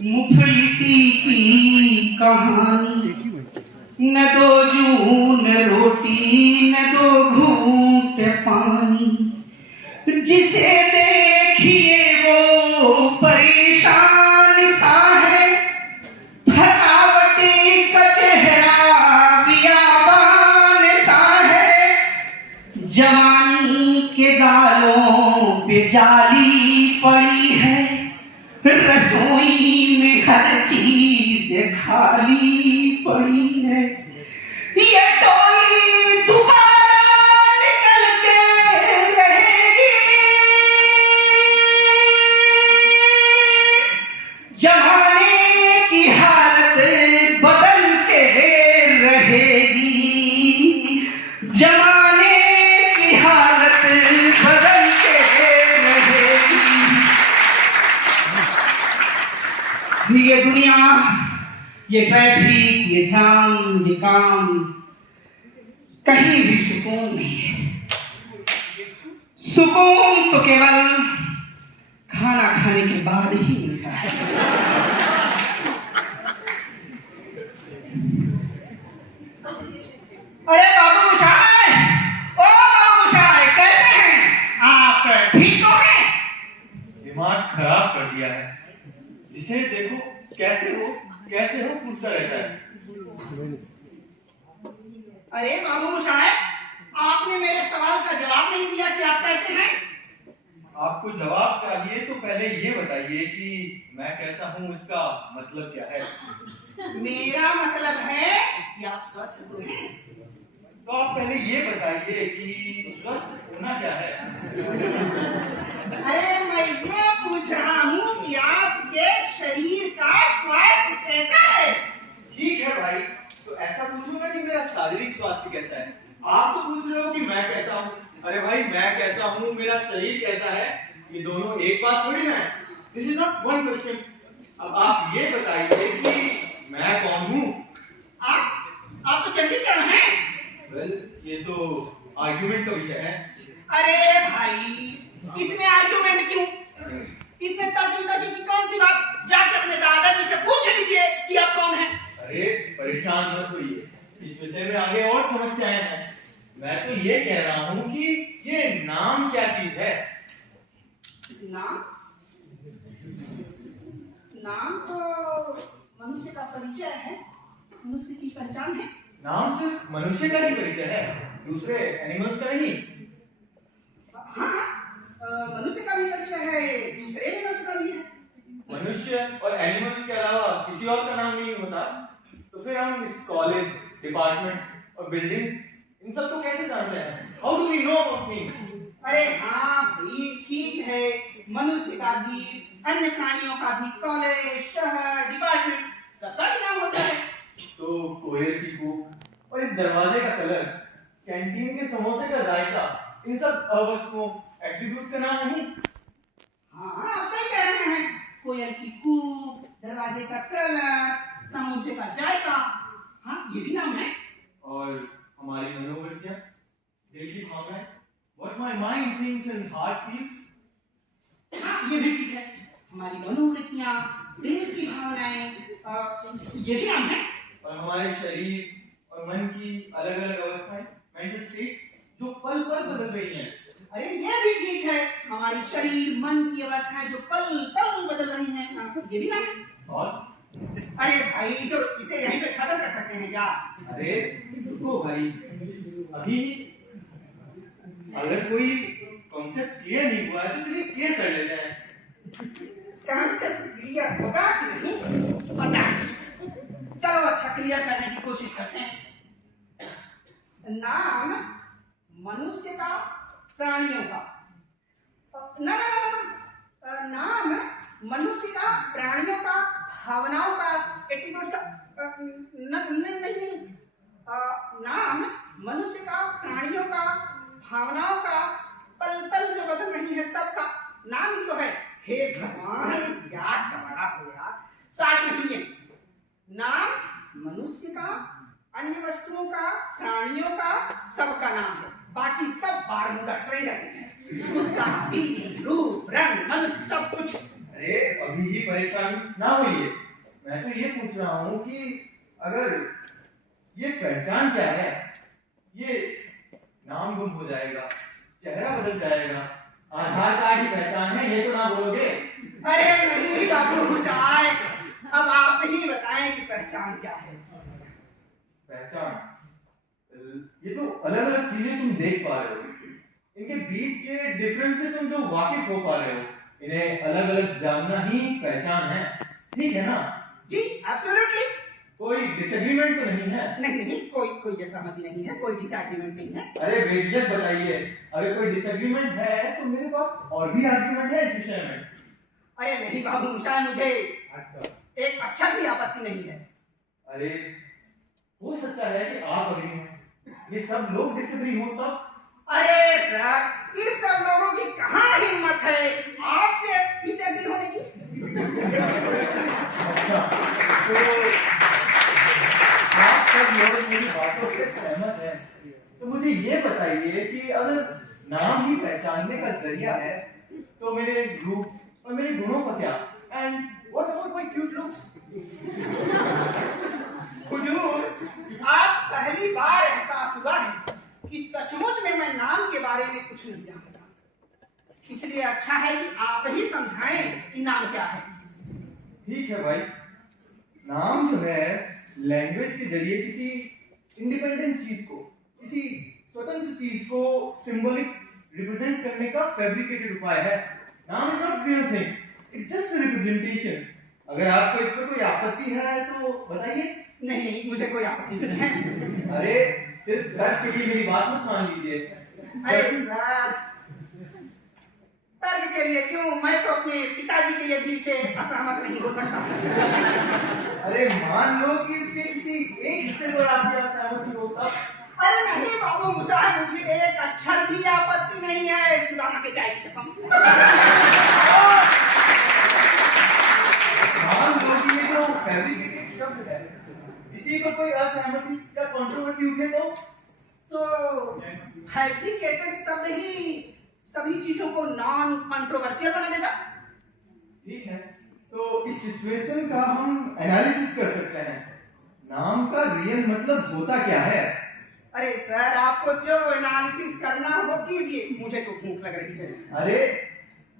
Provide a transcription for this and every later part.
मुफलिसी की कहानी, न दो जून रोटी न दो घूंट पानी, जिसे देखिए वो परेशान सा है, थकावटी का चेहरा बियाबान सा है, जवानी के गालों पे जाली पड़ी है, रसोई में हर चीज खाली पड़ी है, ये टोली दोबारा निकल के रहेगी, जमाने की हालत बदल के रहेगी, जमाने की हालत बदल के रहेगी। ये दुनिया, ये ट्रैफिक, ये जाम, ये काम, कहीं भी सुकून नहीं है। सुकून तो केवल खाना खाने के बाद ही मिलता है। अरे बाबू मुशाय, ओ बाबू मुशाय, कैसे हैं आप? ठीक तो हैं? दिमाग खराब कर दिया है। जिसे देखो कैसे हो पूछता रहता है। अरे बाबू मुशाय, आपने मेरे सवाल का जवाब नहीं दिया कि आप कैसे हैं? आपको जवाब चाहिए तो पहले ये बताइए कि मैं कैसा हूँ, इसका मतलब क्या है? मेरा मतलब है कि आप स्वस्थ तो हैं। तो आप पहले ये बताइए कि स्वस्थ होना क्या है? अरे मैं ये पूछ रहा हूँ कि आपके शरीर का स्वास्थ्य कैसा है? ठीक है भाई, तो ऐसा पूछूंगा कि मेरा शारीरिक स्वास्थ्य कैसा है। आप तो पूछ रहे हो कि मैं कैसा हूँ। अरे भाई, मैं कैसा हूँ, मेरा शरीर कैसा है, ये दोनों एक बात थोड़ी ना है। This is not one question. अब आप ये बताइए कि मैं कौन हूँ? आप तो चंडीगढ़ हैं। वेल, ये तो आर्ग्यूमेंट का विषय है। अरे भाई, इसमें आर्ग्यूमेंट क्यों? इसमें तर्जुमदाजी की कौन सी बात? जाके अपने दादाजी से पूछ लीजिए कि आप कौन हैं। अरे परेशान मत होइए, इस विषय में आगे और समस्याएं हैं। मैं तो ये कह रहा हूँ कि ये नाम क्या चीज है? नाम? नाम तो मनुष्य का परिचय है, मनुष्य की पहचान है। नाम सिर्फ मनुष्य का ही परिचय है, दूसरे एनिमल्स का नहीं। मनुष्य का भी परिचय है, दूसरे एनिमल्स का भी है। मनुष्य और एनिमल्स के अलावा किसी और का नाम नहीं होता, तो फिर हम इस कॉलेज, डिपार्टमेंट और बिल्डिंग, इन सब को कैसे जानते हैं? How do we know about things? अरे हाँ भाई, ठीक है, मनुष्य का भी, अन्य प्राणियों का भी कॉलेज, शहर, डिपार्टमेंट, सबका भी नाम होता है। तो कोयल की कूक और इस दरवाजे का कलर, कैंटीन के समोसे का जायका, इन सब अवस्तुओं, एट्रीब्यूट का नाम नहीं? हाँ, आप सही कह रहे हैं। कोयल की कूक, दरवाजे का कलर, समोसे का जायका, हाँ ये भी नाम है। और हमारी मनोवृत्तियां, दिल की भावनाएं, what my mind thinks and heart feels, हाँ ये भी ठीक है। हमारी मनोवृत्तियां, दिल की भावनाएं, ये भी नाम है। और हमारे शरीर और मन की अलग अलग अवस्थाएं, मेंटल स्टेट्स, जो पल पल बदल रही हैं। अरे ये भी ठीक है, हमारी शरीर, मन की अवस्थाएं जो पल पल बदल रही हैं, ये भी नाम है। और अरे भाई, इसे यहीं पे खत्म कर सकते हैं क्या? अरे रुको भाई, अभी अगर कोई कॉन्सेप्ट क्लियर नहीं हुआ है तो चलिए क्लियर कर लेते हैं। कॉन्सेप्ट क्लियर होगा कि नहीं पता नहीं। चलो अच्छा, क्लियर करने की कोशिश करते हैं। नाम मनुष्य का, प्राणियों का, ना ना ना ना, नाम मनुष्य का, प्राणियों का, भावनाओं का, एट्रीब्यूट का, नहीं नहीं नहीं, नाम मनुष्य का, प्राणियों का, भावनाओं का, पल पल जो बदल रही है सबका नाम ही तो है। हे भगवान, याद गवारा हो यार। साथ में सुनिए, नाम मनुष्य का, अन्य वस्तुओं का, प्राणियों का, सबका नाम है। बाकी सब बारमूडा ट्रेलर है। कुत्ता, बिल्ली, रूप, रंग, मनुष्य, सब कुछ अरे अभी ही परेशान ना होइए, मैं तो ये पूछ रहा हूँ कि अगर ये पहचान क्या है, ये नाम गुम हो जाएगा, चेहरा बदल जाएगा, आधार कार्ड की पहचान है, ये तो ना बोलोगे? अरे नहीं बाबू मुसाए, अब आप ही बताएं कि पहचान क्या है। पहचान, ये तो अलग अलग चीजें तुम देख पा रहे हो, इनके बीच के डिफरेंस से तुम जो वाकिफ हो पा रहे हो, इन्हें अलग अलग जानना ही पहचान है, ठीक है ना? जी एब्सोल्युटली। कोई डिसएग्रीमेंट तो नहीं है? नहीं नहीं, कोई असहमति नहीं है, कोई डिसएग्रीमेंट नहीं है। अरे बेझिझक बताइए, अगर कोई डिसएग्रीमेंट है तो मेरे पास और भी आर्गुमेंट है इस विषय में। अरे नहीं बाबू मुसाए, मुझे एक अच्छा भी आपत्ति नहीं है। अरे हो सकता है कि आप अग्री हो, ये सब लोग डिसएग्री हो तब। अरे सर, इन सब लोगों की कहाँ हिम्मत है आपसे डिसएग्री होने की? अच्छा, तो आप सब लोग मेरी बातों से सहमत हैं, तो मुझे ये बताइए कि अगर नाम ही पहचानने का जरिया है, तो मेरे रूप और मेरे गुणों का क्या? And what about my cute looks? हुजूर, आज पहली बार एहसास हुआ है कि सचमुच में मैं नाम के बारे में कुछ नहीं जानता, इसलिए अच्छा है कि आप ही समझाएं कि नाम क्या है। ठीक है भाई, नाम जो है लैंग्वेज के जरिए किसी इंडिपेंडेंट चीज को, किसी स्वतंत्र चीज को सिंबॉलिक रिप्रेजेंट करने का फैब्रिकेटेड उपाय है। नाम is not real thing, it's just a representation. अगर आपको इस पर कोई आपत्ति है तो बताइए। नहीं नहीं, मुझे कोई आपत्ति नहीं है। अरे सिर्फ दस के लिए मेरी बात मत मान लीजिए। अरे सर, तर्क के लिए क्यों, मैं तो अपने पिताजी के लिए भी से असहमत नहीं हो सकता। अरे मान लो कि इसके किसी एक हिस्से पर आपकी असहमति हो तब। अरे नहीं बाबू मुसाहिब, मुझे एक अक्षर भी आपत्ति नहीं है, सुदामा के चाय की कसम। मान लो कि ये जो फैब्रिकेटेड शब्द है, किसी को कोई असहमति या कंट्रोवर्सी उठे तो फैब्रिकेटेड शब्द ही सभी चीजों को नॉन कंट्रोवर्शियल बना देगा। ठीक है, तो इस सिचुएशन का हम एनालिसिस कर सकते हैं। नाम का रियल मतलब होता क्या है? अरे सर, आपको जो एनालिसिस करना हो वो कीजिए, मुझे तो भूख लग रही है। अरे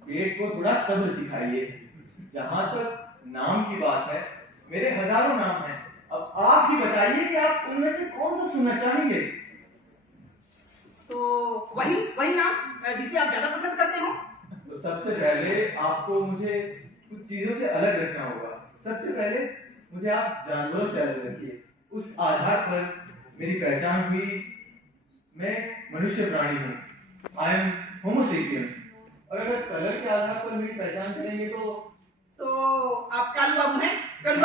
पेट को थोड़ा सब्र सिखाइए। जहां तक नाम की बात है, मेरे हजारों नाम हैं। अब आप ही बताइए कि आप उनमें से कौन सा सुनना चाहेंगे? तो वही नाम जिसे आप ज्यादा पसंद करते हो। तो सबसे पहले आपको मुझे कुछ चीजों से अलग रखना होगा। सबसे पहले मुझे आप जानवरों से अलग रखिए। उस आधार पर मेरी पहचान हुई, मैं मनुष्य प्राणी हूँ, आई एम होमोसेपियन। और अगर कलर के आधार पर मेरी पहचान करेंगे तो आप कालू बाबू हैं? कालू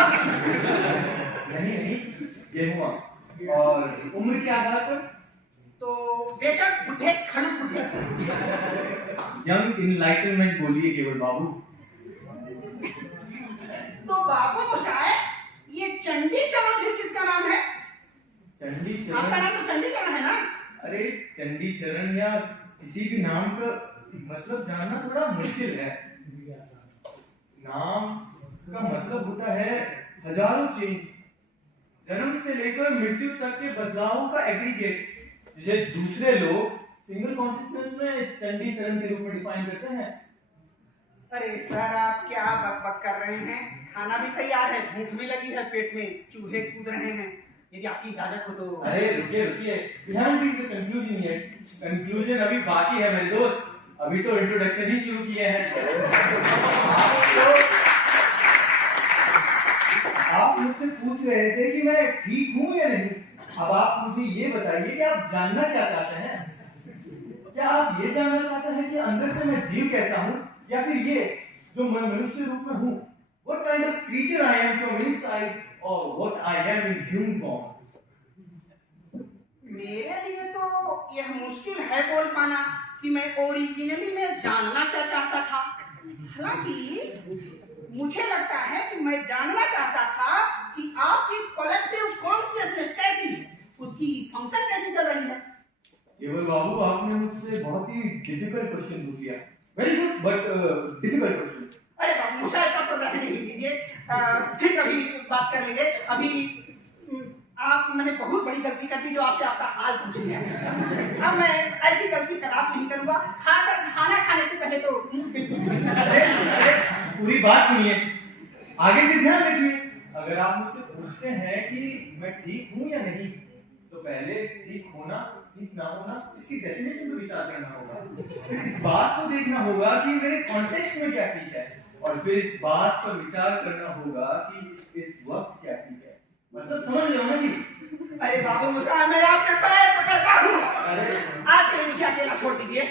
नहीं, ये हुआ। और उम्र के आधार पर तो बेशक बुढ़े, खड़ूस बुढ़े। यंग इनलाइटनमेंट बोलिए केवल बाबू। तो बाबू मुसाए, ये चंडी चरण फिर किसका नाम है? चंडी आपका चरण? नाम तो चंडी चरण है ना? अरे चंडी चरण या किसी भी नाम का मतलब जानना थोड़ा मुश्किल है। नाम का मतलब होता है हजारों चेंज, जन्म से लेकर मृत्यु तक के बदलावों का एग्रीगेट, जिसे दूसरे लोग सिंगल कॉन्शियसनेस में चंडी चरण के रूप में डिफाइन करते हैं। अरे सर, आप क्या बकबक कर रहे हैं? खाना भी तैयार है, भूख भी लगी है, पेट में चूहे कूद रहे हैं। यदि आपकी इजाजत हो तो। अरे रुकिए, we haven't reached the conclusion yet. Conclusion अभी बाकी है मेरे दोस्त, अभी तो इंट्रोडक्शन ही शुरू किए हैं। आप मुझसे पूछ रहे थे कि मैं ठीक हूँ या नहीं। अब आप मुझे ये बताइए कि आप जानना क्या चाहते हैं? क्या आप ये जानना चाहते हैं कि अंदर से मैं जीव कैसा हूँ, या फिर ये जो मैं मनुष्य रूप में हूँ, what kind of creature I am from inside, or what I am in human form? मेरे लिए तो यह मुश्किल है बोल पाना कि मैं ओरिजिनली में जानना क्या चाहता था। हालांकि मुझे लगता है कि मैं जानना चाहता था कि आपकी कलेक्टिव कॉन्शियसनेस कैसी है, उसकी फंक्शन कैसी चल रही है। केवल बाबू, आपने मुझसे बहुत ही डिफिकल्ट क्वेश्चन पूछ लिया। Very good but difficult question. अरे बाबू फिर कभी बात कर लेंगे। अभी आप मैंने बहुत बड़ी गलती कर दी जो आपसे आपका हाल पूछ लिया। अब मैं ऐसी गलती खराब नहीं करूंगा, खासकर खाना खाने से पहले तो अरे पूरी बात सुनिए, आगे से ध्यान रखिए। अगर आप मुझसे पूछते हैं कि मैं ठीक हूं या नहीं, तो पहले ठीक होना ठीक ना होना इसकी डेफिनेशन पर विचार करना होगा। फिर इस बात को देखना होगा कि मेरे कॉन्टेक्स्ट में क्या ठीक है, और फिर इस बात पर विचार करना होगा कि इस वक्त क्या ठीक है। मतलब समझ रहे हो ना जी? अरे बाबू मुसार, मैं आपके पैर पकड़ता हूँ। आज के लिए मुझे अकेला छोड़ दीजिए।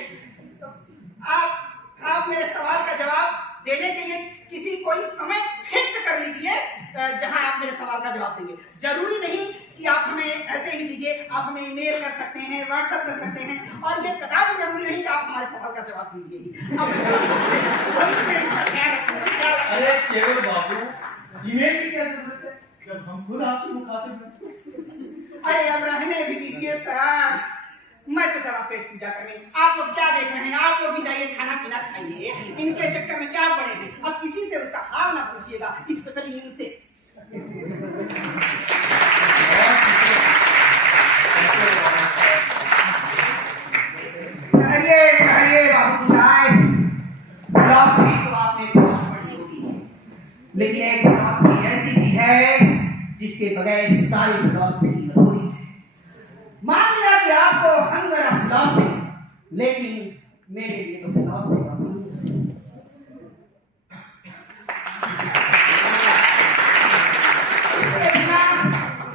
आप मेरे सवाल का जवाब देने के लिए किसी कोई समय फिक्स कर लीजिए जहां आप मेरे सवाल का जवाब देंगे। जरूरी नहीं कि आप हमें ऐसे ही दीजिए, आप हमें ईमेल कर सकते हैं, व्हाट्सएप कर सकते हैं, और ये कदापि जरूरी नहीं कि आप हमारे सवाल का जवाब दीजिए ही। अरे केवल बाबू, ईमेल की क्या जरूरत है जब हम खुद आपसे मुखातिब हैं? अरे अब रहने भी दीजिए सर, मैं तो चला पेट पूजा करने। आप लोग क्या देख रहे हैं? आप लोग भी जाइए खाना पीना खाइए, इनके चक्कर में क्या पड़े हैं। अब किसी से उसका हाल ना पूछिएगा, स्पेशली इनसे। कहिए बाबू साहब, फिलॉसफी तो आपने बहुत पढ़ी होगी, लेकिन एक फिलॉसफी ऐसी भी है जिसके बगैर सारी फिलॉसफी अधूरी है। मान लिया कि आपको हंगर ऑफ फिलॉसफी, लेकिन मेरे लिए तो फिलॉसफी का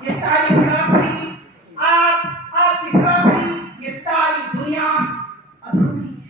ये सारी फिलॉसफी, आपकी फिलॉसफी, ये सारी दुनिया अधूरी है।